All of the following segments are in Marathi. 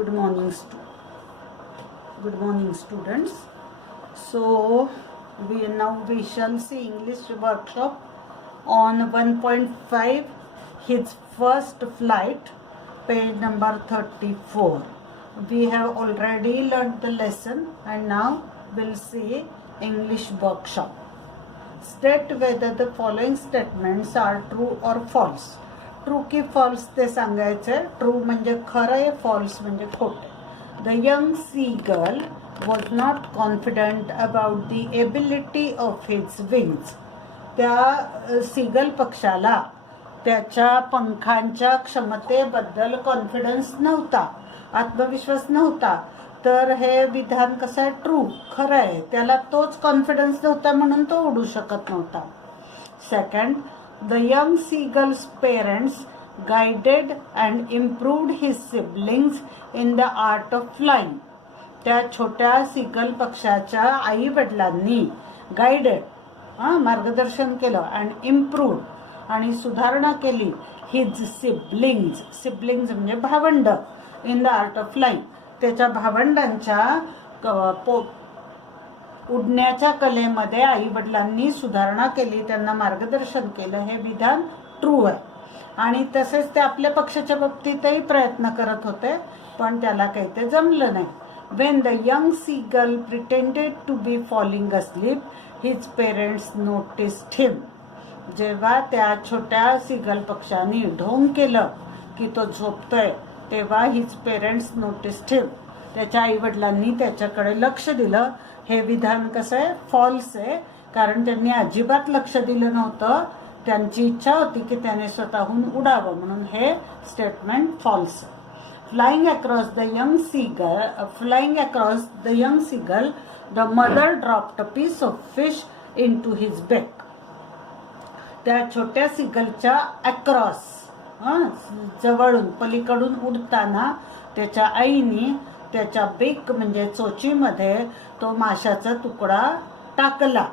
Good morning, students. So we shall see English workshop on 1.5, his first flight, page number 34. We have already learned the lesson and now we'll see English workshop. State whether the following statements are true or false. True की फॉल्स ते सांगायचं. ट्रू म्हणजे खरं आहे, फॉल्स म्हणजे खोटं. The young seagull was not confident about the ability of his wings. त्या सीगल पक्षाला त्याच्या पंखांच्या क्षमतेबद्दल कॉन्फिडन्स नव्हता, आत्मविश्वास नव्हता. तर हे विधान कसं आहे? ट्रू, खरं आहे. त्याला तोच कॉन्फिडन्स नव्हता म्हणून तो उडू शकत नव्हता. Second, the young seagull's parents guided and improved his siblings in the art of flying. त्या छोट्या सीगल पक्षाच्या आई वडिलांनी गाइडेड मार्गदर्शन केलं अँड इम्प्रूव्ड आणि सुधारणा केली हिज सिबलिंग्स. सिबलिंग्स म्हणजे भावंड. In the art of flying, त्याच्या भावंडांच्या उडण्याच्या कलेमध्ये आई वडिलांनी सुधारणा केली, त्यांना मार्गदर्शन केलं. हे विधान ट्रू आहे. आणि तसेच ते आपल्या पक्षाच्या बाबतीतही प्रयत्न करत होते, पण त्याला काही ते जमलं नाही. When the young seagull pretended to be falling asleep his parents noticed him. जेव्हा त्या छोट्या सीगल पक्षाने ढोंग केलं की तो झोपतोय, तेव्हा हिज पेरेंट्स नोटिस्ड हिम. त्याच्या आई वडिलांनी त्याच्याकडे लक्ष दिलं. हे विधान कसं आहे? फॉल्स आहे, कारण त्यांनी अजिबात लक्ष दिलं नव्हतं. त्यांची इच्छा होती की त्याने स्वतःहून उडावं, म्हणून हे statement false. Flying across the young seagull the mother dropped a piece of fish into his beak. त्या छोट्या सीगलच्या अक्रॉस, जवळून पलीकडून उडताना त्याच्या आईने त्याच्या बेक म्हणजे चोचीमध्ये तो माशाचा तुकडा टाकला.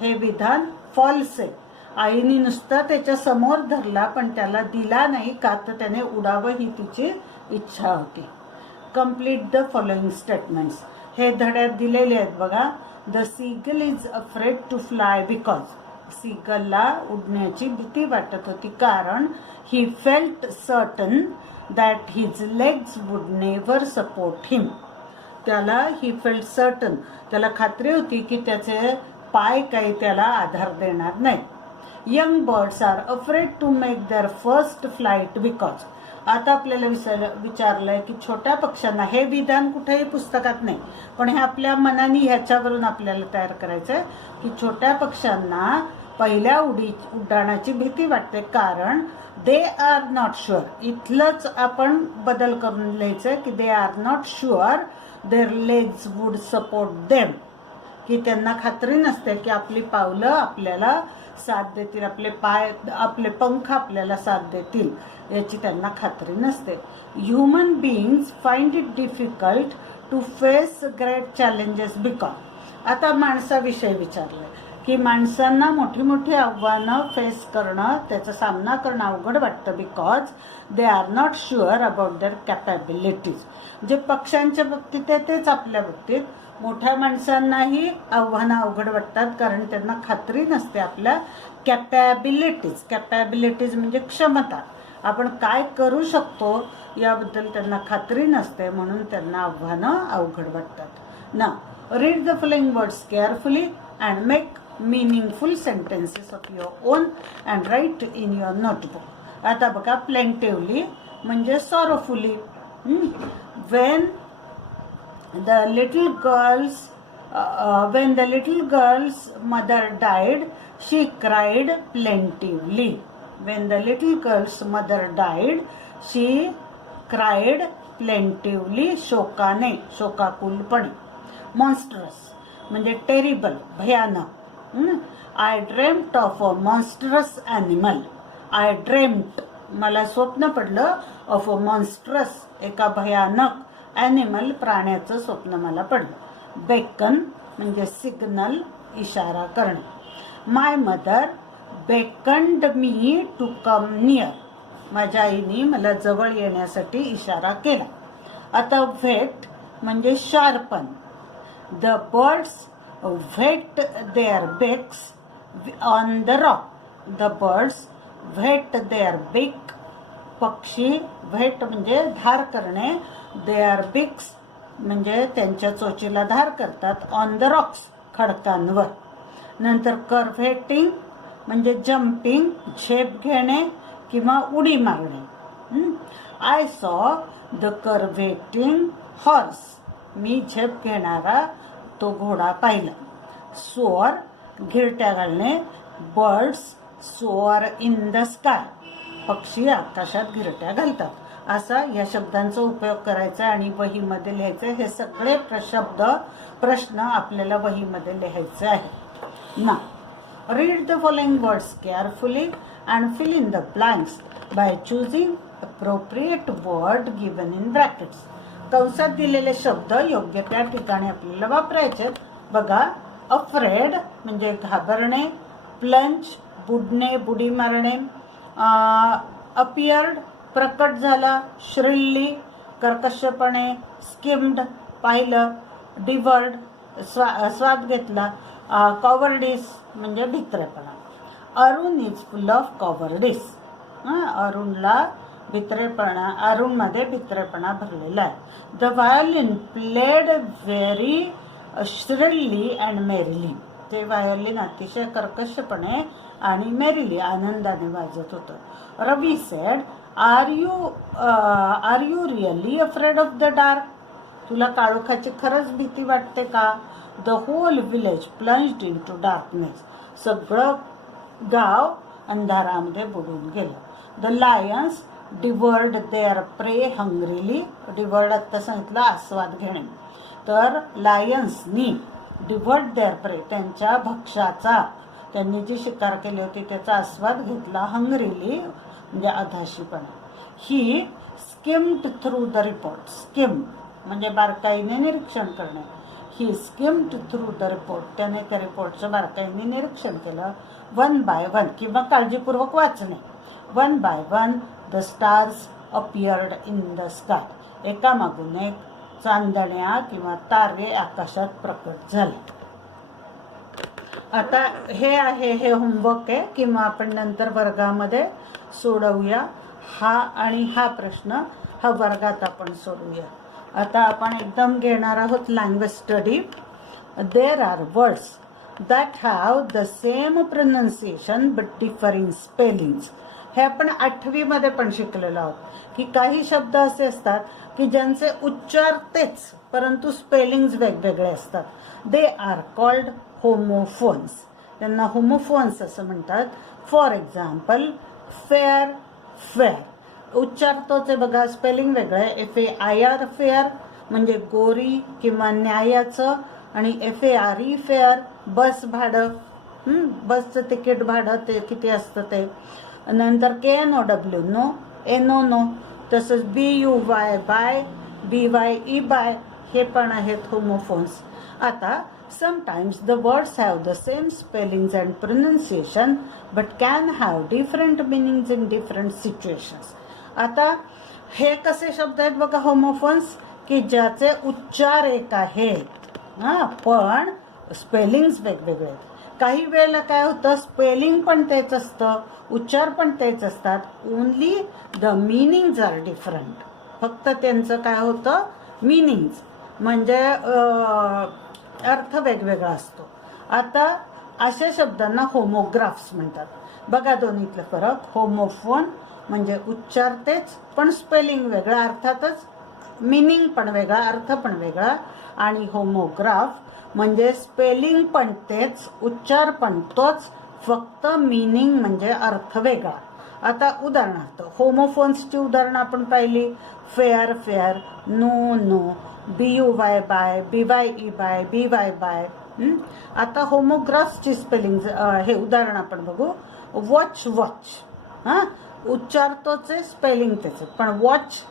हे विधान फॉल्स आहे. आईने नुसता त्याच्या समोर धरला पण त्याला दिला नाही, का तर त्याने उडावं ही तिची इच्छा होती. Complete the following statements. हे धड्यात दिलेले आहेत बघा. The seagull is afraid to fly because. सीगलला उडण्याची भीती वाटत होती कारण he felt certain that his legs would never support him. त्याला ही फेल्ट सर्टन, त्याला खात्री होती की त्याचे पाय काही त्याला आधार देणार नाही. Young birds are afraid to make their first flight because. आता आपल्याला विचारलंय की छोट्या पक्ष्यांना, हे विधान कुठेही पुस्तकात नाही, पण हे आपल्या मनाने ह्याच्यावरून आपल्याला तयार करायचंय की छोट्या पक्ष्यांना पहिल्या उड्डाणाची भीती वाटते कारण दे आर नॉट शुअर. इथलंच आपण बदल करून लिहायचं की they are not sure their legs would support them. की त्यांना खात्री नसते की आपली पावलं आपल्याला साथ देतील, आपले पंख आपल्याला साथ देतील, याची त्यांना खात्री नसते. Human beings find it difficult to face great challenges because. आता माणसाविषयी विचारलंय की माणसांना मोठी मोठी आव्हानं फेस करणं, त्याचा सामना करणं अवघड वाटतं because they are not sure about their capabilities. जे पक्ष्यांच्या बाबतीत आहे तेच आपल्या बाबतीत मोठ्या माणसांनाही आव्हानं अवघड वाटतात कारण त्यांना खात्री नसते आपल्या कॅपॅबिलिटीज. कॅपॅबिलिटीज म्हणजे क्षमता, आपण काय करू शकतो याबद्दल त्यांना खात्री नसते, म्हणून त्यांना आव्हानं अवघड वाटतात. ना read the following words carefully and make meaningful sentences of your own and write in your notebook. आता बघा, plaintively म्हणजे sorrowfully. when the little girl's mother died, she cried plaintively. When the little girl's mother died, she cried plaintively. शोकाने, शोकाकुलपणे. monstrous म्हणजे terrible, भयानक. I dreamt of a monstrous animal. I dreamt, मला स्वप्न पडलं, of a monstrous, एका भयानक, animal, प्राण्याचं स्वप्न मला पडलं. beckon म्हणजे सिग्नल, इशारा करणे. My mother beckoned me to come near. माझ्या आईने मला जवळ येण्यासाठी इशारा केला. आता व्हेट म्हणजे sharpen. The birds whet their beaks on the rock. The birds whet their beak. पक्षी व्हेट म्हणजे धार करणे, देअर बिक्स म्हणजे त्यांच्या चोचीला धार करतात, ऑन द रॉक्स खडकांवर. नंतर कर्व्हेटिंग म्हणजे जम्पिंग, झेप घेणे किंवा उडी मारणे. I saw the कर्व्हेटिंग horse. मी झेप घेणारा तो घोडा पाहिला. सोअर घिरट्या घालणे, birds soar in the sky. पक्षी आकाशात घिरट्या घालतात. असा या शब्दांचा उपयोग करायचा आणि वहीमध्ये लिहायचे. हे सगळे प्रश्न आपल्याला वहीमध्ये लिहायचे आहे ना. Read the following words carefully and fill in the blanks by choosing appropriate word given in brackets. कंसात दिलेले शब्द योग्य त्या ठिकाणी आपल्याला वापरायचे. बघा, अफ्रेड म्हणजे घाबरणे, प्लंज बुडणे, बुडी मारणे, अपियर्ड प्रकट झाला, श्रिल्ली कर्कशपणे, स्किम्ड पाहिलं, डिवर्ड स्वाद घेतला, कॉवर्डिस म्हणजे भित्रेपणा. Arun is full of cowardice. अरुणला भित्रेपणा, अरुणमध्ये भित्रेपणा भरलेला आहे. The violin played very shrilly and merrily. ते व्हायोलिन अतिशय कर्कशपणे आणि मेरिली आनंदाने वाजत होतं. Ravi said, are you really afraid of the dark. तुला काळोखाची खरंच भीती वाटते का? The whole village plunged into darkness. सगळं गाव अंधारामध्ये बुडून गेलं. द लायन्स डिवर्ड देअर प्रे हंग्रीली. डिवर्ड आत्ता सांगितलं आस्वाद घेणे. तर लायन्सनी डिवर्ड देअर प्रे त्यांच्या भक्ष्याचा, त्यांनी जी शिकार केली होती त्याचा आस्वाद घेतला. हंग्रीली म्हणजे अधाशीपणा. He skimmed through the report. Skim म्हणजे बारकाईने निरीक्षण करणे. He skimmed through the report. त्याने त्या रिपोर्टचं बारकाईने निरीक्षण केलं. वन बाय वन किंवा काळजीपूर्वक वाचणे. One by one the stars appeared in the sky. एकामागून एक चांदण्या किंवा तारे आकाशात प्रकट झाले. आता हे होमवर्क आहे किंवा आपण नंतर वर्गामध्ये सोडवूया. हा आणि हा प्रश्न हा वर्गात आपण सोडवूया. आता आपण एकदम घेणार आहोत language study. There are words that have the same pronunciation but differ in spellings. हे आपण 8वी मध्ये पण शिकलेलो आहोत की काही शब्द असे असतात की ज्यांचे उच्चार तेच परंतु स्पेलिंग्स वेगवेगळे असतात. They are called homophones. त्यांना होमोफोन्स असं म्हणतात. फॉर एक्झाम्पल फेअर, फेअर उच्चार तोच आहे बघा, स्पेलिंग वेगळं आहे. FAIR फेअर म्हणजे गोरी किंवा न्यायाचं, आणि FARE फेअर बस भाडं, बसचं तिकीट भाडं ते किती असतं ते. नंतर KNOW नो, NO नो. तसंच BUY बाय, BYE बाय हे पण आहेत होमोफोन्स. आता sometimes the words have the same spellings and pronunciation but can have different meanings in different situations. आता हे कसे शब्द आहेत बघा होमोफोन्स की ज्याचे उच्चार एक आहेत पण स्पेलिंग्स वेगवेगळे आहेत. काही वेळेला काय होतं, स्पेलिंग पण तेच असतं, उच्चार पण तेच असतात, ओनली द मीनिंग्ज आर डिफरंट. फक्त त्यांचं काय होतं, मीनिंग्ज म्हणजे अर्थ वेगवेगळा असतो. आता अशा शब्दांना होमोग्राफ्स म्हणतात. बघा दोन्हीतलं फरक. होमोफोन म्हणजे उच्चार तेच पण स्पेलिंग वेगळं, अर्थातच मीनिंग पण वेगळा, अर्थ पण वेगळा. आणि होमोग्राफ म्हणजे स्पेलिंग पण तेच, उच्चार पण तोच, फक्त मीनिंग म्हणजे अर्थ वेगळा. आता उदाहरणार्थ होमोफोन्सची उदाहरणं आपण पाहिली. Fair fare, no know, BUY buy, BYE bye, BY by. आता होमोग्राफची स्पेलिंग हे उदाहरण आपण बघू. वॉच वॉच, उच्चार तोच आहे, स्पेलिंग त्याचे, पण वॉच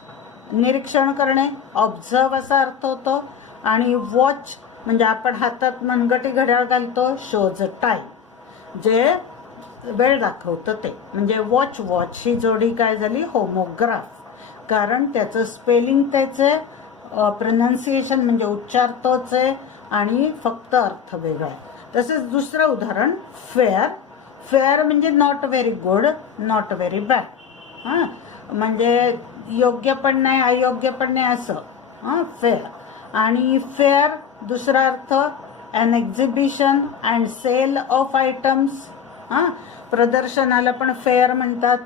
निरीक्षण करणे, ऑब्झर्व असा अर्थ होतो. आणि वॉच म्हणजे आपण हातात मनगटी घड्याळ घालतो, शोज टाईम जे वेळ दाखवतं ते, म्हणजे वॉच वॉच ही जोडी काय झाली, होमोग्राफ. कारण त्याचं स्पेलिंग त्याचे प्रोनाउन्सिएशन म्हणजे उच्चार तोच आहे आणि फक्त अर्थ वेगळा आहे. तसेच दुसरं उदाहरण फेअर. फेअर म्हणजे not very good, not very bad. हां, म्हणजे योग्य पण नाही, अयोग्य पण नाही असं. हां, फेअर. आणि फेअर दुसरा अर्थ an exhibition and sale of items. हां, प्रदर्शनाला पण फेअर म्हणतात.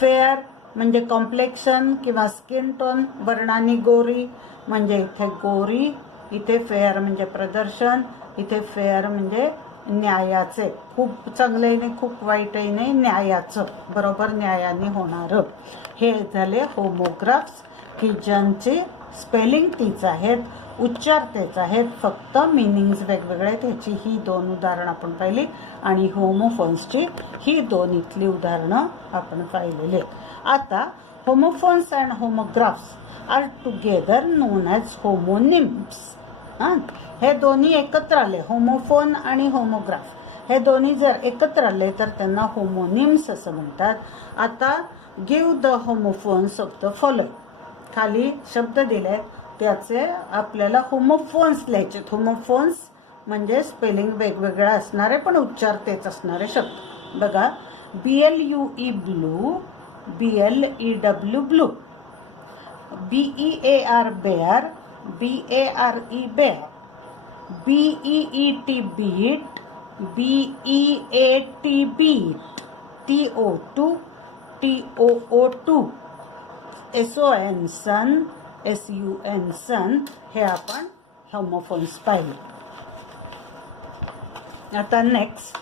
फेअर म्हणजे कॉम्प्लेक्शन किंवा स्किन टोन, वर्णानी गोरी, म्हणजे इथे गोरी, इथे फेअर म्हणजे प्रदर्शन, इथे फेअर म्हणजे न्यायाचे, खूप चांगलंही नाही खूप वाईटही नाही, न्यायाचं, बरोबर न्यायाने होणारं. हे झाले होमोग्राफ्स की ज्यांचे स्पेलिंग तीच आहेत, उच्चार तेच आहेत, फक्त मिनिंग्स वेगवेगळे आहेत. ह्याची ही 2 उदाहरणं आपण पाहिली आणि होमोफोन्सची ही 2 इथली उदाहरणं आपण पाहिलेली आहेत. आता homophones and homographs are together known as homonyms. हां, हे दोन्ही एकत्र आले, होमोफोन आणि होमोग्राफ हे दोन्ही जर एकत्र आले तर त्यांना होमोनिम्स असं म्हणतात. आता give the homophones of the following. खाली शब्द दिले त्याचे आपल्याला होमोफोन्स लिहायचे. होमोफोन्स म्हणजे स्पेलिंग वेगवेगळा असणारे पण उच्चार तेच असणारे शब्द. बघा, BLUE blue, BLEW blew, BEAR bear, BARE bare, BEET beet, BEAT beat, TO2 TOO2, SON son, SUN sun. हे आपण होमोफोन्स पाहिले. आता next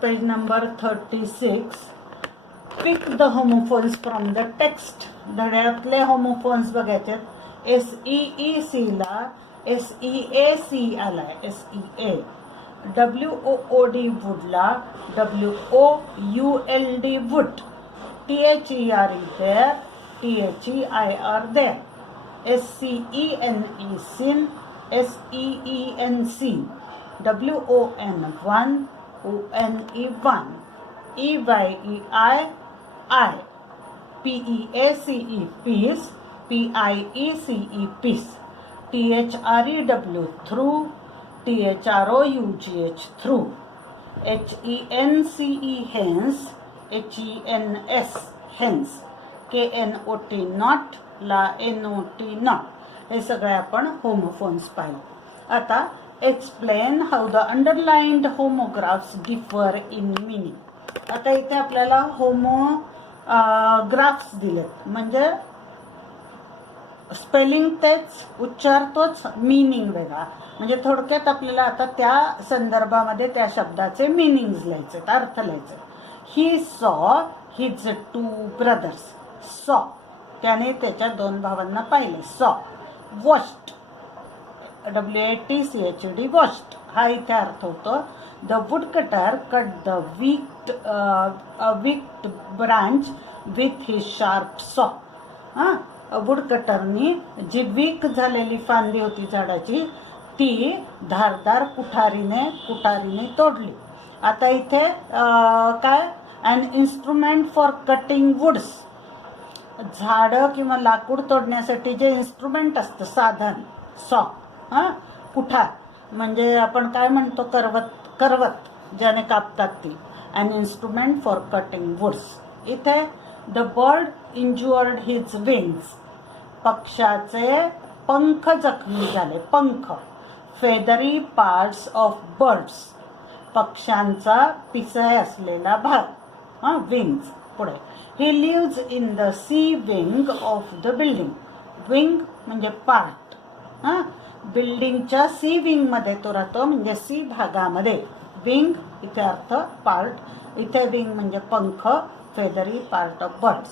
page number 36. Pick the homophones from the text. धड्यातले होमोफोन्स बघायचे. SEEC ला SEAC आलाय, SEA. WOOD वुडला WOULD would. THERE there, THEIR there. SCENE sin, SEEN WON one, ONE1, EYEI I, PEACE peace, PIECE peace, THREW through, THROUGH through, HENCE hence, HENS hence, KNOT not, ला NOT not. हे सगळे आपण होमोफोन्स पाहिले. आता explain how the underlined homographs differ in meaning. आता इथे आपल्याला होमोग्राफ्स दिलेत म्हणजे स्पेलिंग तेच, उच्चार तोच, मीनिंग वेगळा. म्हणजे थोडक्यात आपल्याला आता त्या संदर्भामध्ये त्या शब्दाचे मीनिंग्स लिहायचे, अर्थ लिहायचे. He saw his 2 brothers. सॉ त्याने त्याच्या 2 भावांना पाहिले. सॉ. वॉश्ड, WATCHED वॉश्ड, हा इथे अर्थ होतो. The wood cutter cut the weak branch with his sharp saw. हां, वुड कटरनी जी वीक झालेली फांदी होती झाडाची ती धारदार कुठारीने तोडली. आता इथे काय, अन इन्स्ट्रुमेंट फॉर कटिंग वुड्स. झाडं किंवा लाकूड तोडण्यासाठी जे इन्स्ट्रुमेंट असतं, साधन, सॉ. हां, कुठार म्हणजे आपण काय म्हणतो, करवत ज्याने कापतात ती. An instrument for cutting woods. इथे the bird injured his wings. पक्षाचे पंख जखमी झाले. पंख. Feathery parts of birds. पक्ष्यांचा पिसाय असलेला भाग. हां, विंग्स. पुढे he lives in the C wing of the building. Wing म्हणजे पार्ट. हां, बिल्डिंगच्या सी विंग मध्ये तो राहतो, म्हणजे सी भागामध्ये. विंग इथे अर्थ पार्ट, इथे विंग म्हणजे पंख. Feathery part of birds.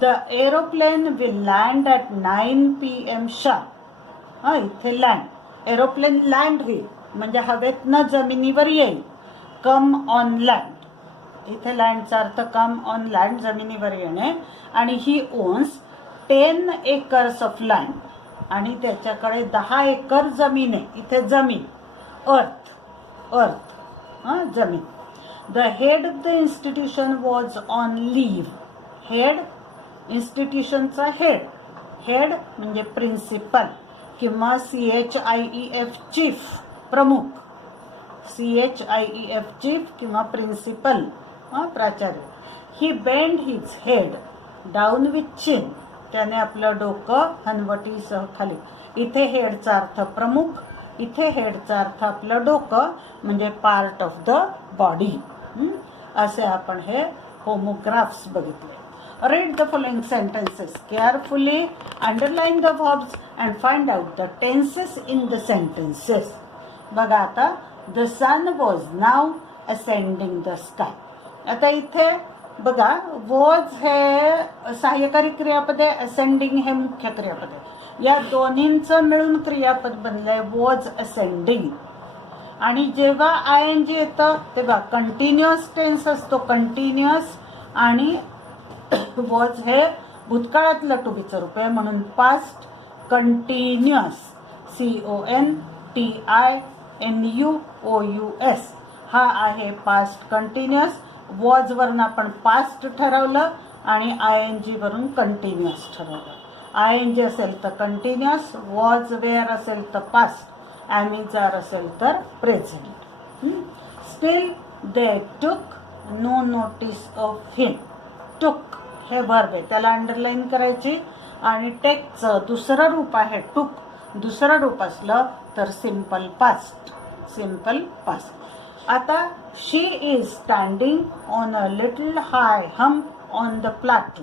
The aeroplane will land at 9 PM sharp. हां, इथे लँड, एरोप्लेन लँड होईल म्हणजे हवेतनं जमिनीवर येईल. कम ऑन लँड, इथे लँडचा अर्थ कम ऑन लँड, जमिनीवर येणे. आणि ही ओन्स 10 acres ऑफ लँड, आणि त्याच्याकडे 10 एकर जमीन आहे. इथे जमीन, अर्थ जमीन. The head of the institution was on leave. Head, इन्स्टिट्यूशनचा हेड म्हणजे प्रिन्सिपल किंवा CHIEF चीफ, प्रमुख. CHIEF चीफ किंवा प्रिन्सिपल, प्राचार्य. He bend his head down with chin, त्याने आपलं डोकं हनवटीसह खाली. इथे हेडचा अर्थ प्रमुख, इथे हेडचा अर्थ आपलं डोकं म्हणजे पार्ट ऑफ द बॉडी. असे आपण हे होमोग्राफ्स बघितले. Read the following sentences carefully, underline the verbs and find out the tenses in the sentences. बघा आता, the sun was now ascending the sky. आता इथे बघा, was हे सहाय्यकारी क्रियापद आहे, ascending हे मुख्य क्रियापद आहे. या दोन्हींचं मिळून क्रियापद बनलंय was ascending. आणि जेव्हा ING येतं तेव्हा कंटिन्युअस टेन्स असतो, कंटिन्युअस. आणि वॉज हे भूतकाळातलं टू बीचं रूप आहे, म्हणून पास्ट कंटिन्युअस. CONTINUOUS हा आहे पास्ट कंटिन्युअस. वॉज वरून आपण पास्ट ठरवलं आणि ING वरून कंटिन्युअस ठरवलं. ING असेल तर कंटिन्युअस, वॉज वेअर असेल तर पास्ट, ॲमिजार असेल तर present. Still they took no notice of him. Took हे वर्ब आहे, त्याला अंडरलाईन करायची. आणि टेकचं दुसरं रूप आहे टुक. दुसरं रूप असलं तर सिंपल पास्ट, सिंपल पास्ट. आता she is standing on a little high hump on the plateau.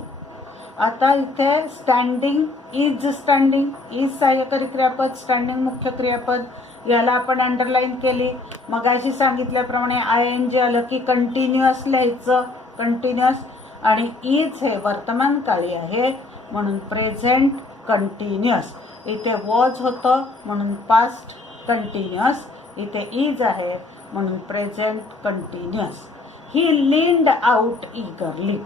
आता इथे स्टँडिंग, इज सहाय्यकारी क्रियापद, स्टँडिंग मुख्य क्रियापद. याला आपण अंडरलाईन केली. मगाशी सांगितल्याप्रमाणे ING आलं की कंटिन्युअस लिहायचं, कंटिन्युअस. आणि इज हे वर्तमान काळी आहे म्हणून प्रेझेंट कंटिन्युअस. इथे वॉज होतं म्हणून पास्ट कंटिन्युअस, इथे इज आहे म्हणून प्रेझेंट कंटिन्युअस. ही लीन्ड आउट ईगरली.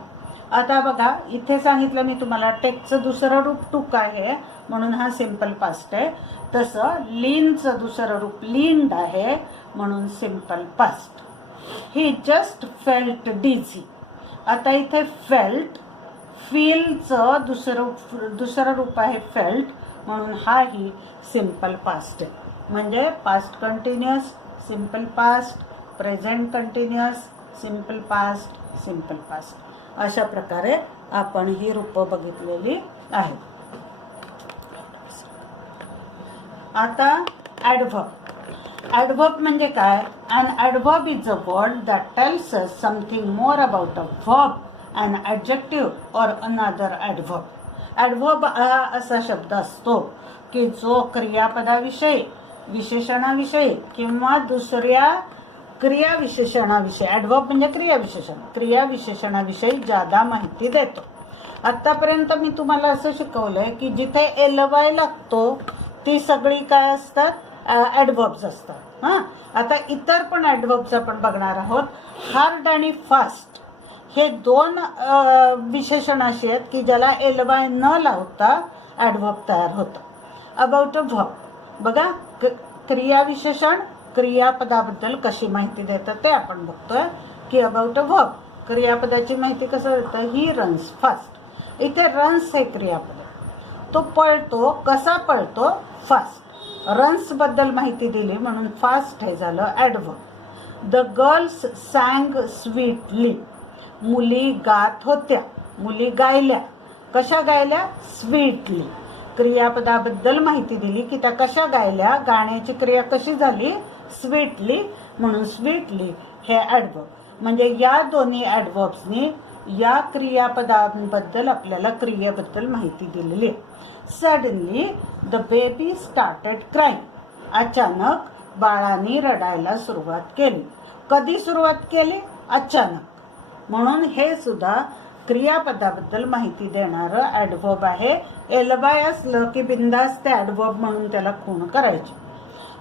आता बघा, इथे सांगितलं मी तुम्हाला टेकचं दुसरं रूप टुक आहे म्हणून हा सिंपल पास्ट आहे. तसं लीनचं दुसरं रूप लीन्ड आहे म्हणून सिंपल पास्ट. ही जस्ट फेल्ट डिझी. आता इथे फेल्ट, फीलचं दुसरं रूप आहे फेल्ट म्हणून हा ही सिंपल पास्ट आहे. म्हणजे past continuous, simple past, present continuous, simple past, simple past. अशा प्रकारे आपण ही रूपं बघितलेली आहेत. आता ॲडव्हर्ब. ॲडव्हर्ब म्हणजे काय? An adverb is a word that tells us something more about a verb, an adjective or another adverb. Adverb असा शब्द असतो की जो क्रियापदाविषयी, विशेषणाविषयी किंवा दुसऱ्या क्रियाविशेषणाविषयी, ॲडव्हर्ब म्हणजे क्रियाविशेषण, क्रियाविशेषणाविषयी जादा माहिती देतो. आत्तापर्यंत मी तुम्हाला असं शिकवलंय की जिथे LY लागतो ती सगळी काय असतात? ॲडव्हर्ब्स असतात. आता इतर पण ॲडव्हर्ब्स आपण बघणार आहोत. हार्ड आणि फास्ट हे दोन विशेषण अशी आहेत की ज्याला LY न लावता ॲडव्हर्ब तयार होतं. अबाउट अ व्हर्ब बघा, क्रियाविशेषण क्रियापदाबद्दल कशी माहिती देतं ते आपण बघतोय की अबाउट अ व्हर्ब क्रियापदाची माहिती कसं देतं? He runs fast. इथे रन्स हे क्रियापद आहे. तो पळतो. कसा पळतो? फास्ट. रन्स बद्दल माहिती दिली म्हणून फास्ट हे झालं adverb. The girls sang sweetly. मुली गात होत्या, मुली गायल्या. कशा गायल्या? स्वीटली. क्रियापदाबद्दल माहिती दिली की त्या कशा गायल्या, गाण्याची क्रिया कशी झाली? स्वीटली. म्हणून स्वीटली हे ॲडव्हर्ब. म्हणजे या दोन्ही ॲडव्हर्ब्सनी या क्रियापदांबद्दल आपल्याला क्रियेबद्दल माहिती दिलेली आहे. Suddenly the baby started crying. अचानक बाळाने रडायला सुरुवात केली. कधी सुरुवात केली? अचानक. म्हणून हे सुद्धा क्रियापदाबद्दल माहिती देणारं ॲडव्हर्ब आहे. LY असलं की बिंदास ते ॲडव्हर्ब म्हणून त्याला खूण करायचे.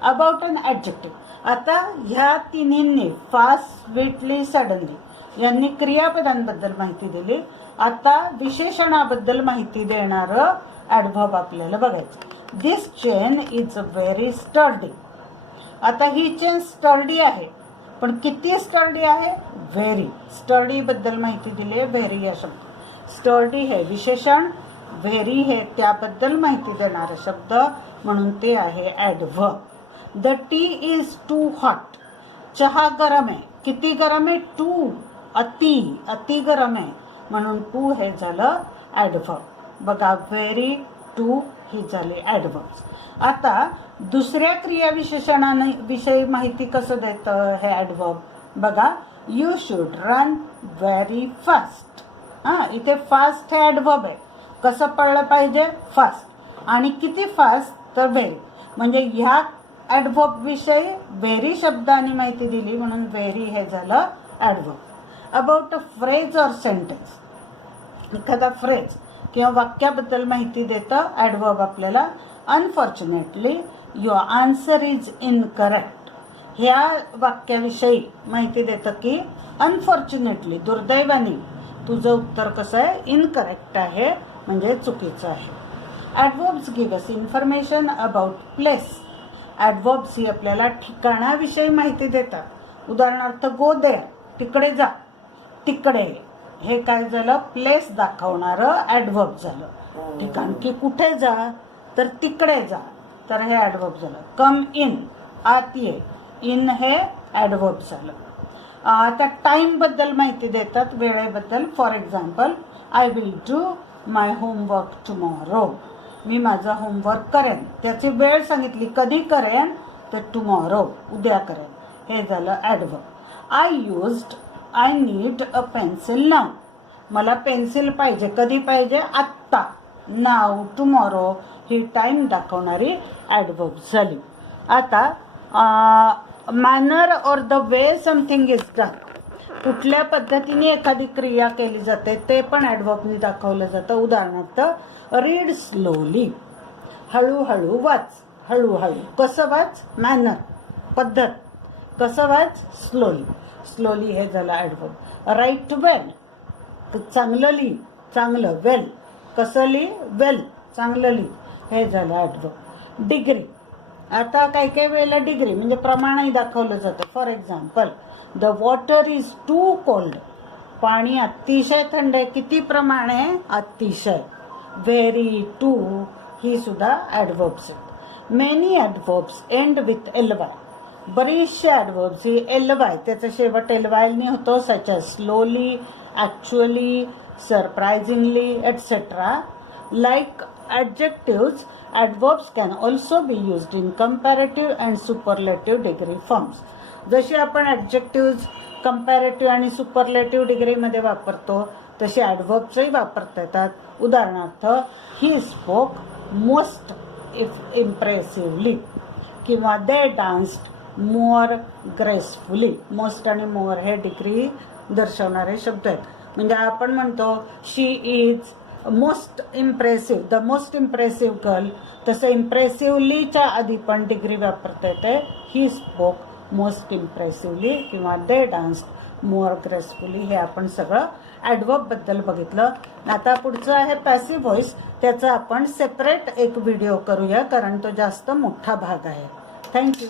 About an adjective. आता ह्या तिन्हींनी फास्ट, स्वीटली, सडनली यांनी क्रियापदांबद्दल माहिती दिली. आता विशेषणाबद्दल माहिती देणारं ॲडव्हर्ब आपल्याला बघायचं. दिस चेन इज व्हेरी स्टर्डी. आता ही चेन स्टर्डी आहे, पण किती स्टर्डी आहे? व्हेरी. स्टर्डी बद्दल माहिती दिली आहे व्हेरी या शब्द. स्टर्डी हे विशेषण, व्हेरी हे त्याबद्दल माहिती देणारा शब्द, म्हणून ते आहे adverb. The tea is too hot. चहा गरम आहे. किती गरम आहे? टू. अति गरम आहे, म्हणून टू हे झालं ॲडव्हर्ब. बघा, व्हेरी, टू ही झाली ॲडव्हर्ब. आता दुसऱ्या क्रियाविशेषणाविषयी माहिती कसं देतं हे ॲडव्हर्ब? बघा, you should run very fast. इथे फास्ट हे ॲडव्हर्ब आहे. कसं पळलं पाहिजे? फास्ट. आणि किती फास्ट? तर व्हेरी. म्हणजे ह्या ॲडव्हर्ब विषयी व्हेरी शब्दाने माहिती दिली, म्हणून व्हेरी हे झालं adverb. About a phrase or sentence. एखादा फ्रेज किंवा वाक्याबद्दल माहिती देतं ॲडव्हर्ब आपल्याला. Unfortunately your answer is incorrect. ह्या वाक्याविषयी माहिती देतं की अनफॉर्च्युनेटली, दुर्दैवाने तुझं उत्तर कसं आहे? इनकरेक्ट आहे, म्हणजे चुकीचं आहे. Adverbs give us information about place. Adverbs ही आपल्याला ठिकाणाविषयी माहिती देतात. उदाहरणार्थ, गो देअर, तिकडे जा. तिकडे हे काय झालं? प्लेस दाखवणारं ॲडव्हर्ब झालं. ठिकाण की कुठे जा? तर तिकडे जा, तर हे ॲडव्हर्ब झालं. कम इन, आत ये. इन हे ॲडव्हर्ब झालं. आता टाइम बद्दल माहिती देतात, वेळेबद्दल. For example, I will do my homework tomorrow. मी माझं होमवर्क करेन. त्याची वेळ सांगितली, कधी करेन? तर टुमॉरो, उद्या करेन. हे झालं adverb. I need a pencil now. मला पेन्सिल पाहिजे. कधी पाहिजे? आत्ता. नाव, टुमॉरो ही टाइम दाखवणारी ॲडव्हर्ब झाली. आता manner or the way something is done. कुठल्या पद्धतीने एखादी क्रिया केली जाते ते पण ॲडव्हर्बनी दाखवलं जातं. उदाहरणार्थ, रीड स्लोली. हळूहळू वाच. हळूहळू. कसं वाच? मॅनर, पद्धत. कसं वाच? स्लोली. स्लोली हे झालं ॲडव्हर्ब. राईट वेल. चांगलं लिही. चांगलं. वेल. कसं लिही? वेल. चांगलं लिही. हे झालं ॲडव्हर्ब. डिग्री. आता काही वेळेला डिग्री म्हणजे प्रमाणही दाखवलं जातं. For example, the water is too cold. पाणी अतिशय थंड आहे. किती प्रमाण आहे? अतिशय. व्हेरी, टू ही सुद्धा ॲडव्हर्ब्स आहेत. Many adverbs end with L Y. बरीचशे ॲडव्हर्ब्स ही एल-वाय, त्याचा शेवट एल-वायने होतो, such as slowly, actually, surprisingly, etcetera. Like adjectives, adverbs can also be used in comparative and superlative degree forms. जशी आपण adjectives comparative आणि superlative degree मध्ये वापरतो, तसे adverbsही वापरता येतात. उदाहरणार्थ, he spoke most impressively किंवा they danced more gracefully. most आणि more हे डिग्री दर्शवणारे शब्द आहेत. म्हणजे आपण म्हणतो she is most impressive, the most impressive girl, तसं इम्प्रेसिव्हलीच्या आधी पण डिग्री वापरता येते. ही स्पोक मोस्ट इम्प्रेसिव्हली किंवा दे डान्स्ड मोर ग्रेसफुली. हे आपण सगळं ॲडव्हर्ब बद्दल बघितलं. आता पुढचं आहे पॅसिव्ह व्हॉइस. त्याचा आपण सेपरेट एक व्हिडिओ करूया, कारण तो जास्त मोठा भाग आहे. थँक्यू.